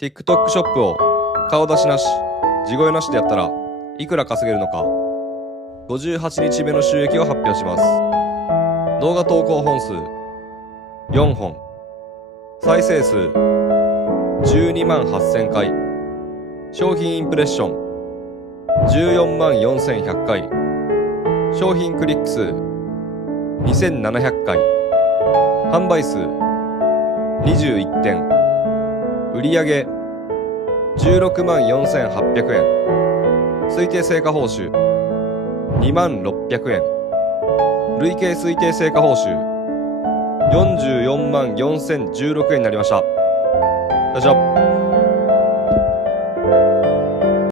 TikTok ショップを顔出しなし、地声なしでやったらいくら稼げるのか。58日目の収益を発表します。動画投稿本数4本、再生数12万8000回、商品インプレッション14万4100回、商品クリック数2700回、販売数21点、売上16万4800円、推定成果報酬2万600円、累計推定成果報酬44万4016円になりました。よいしょ。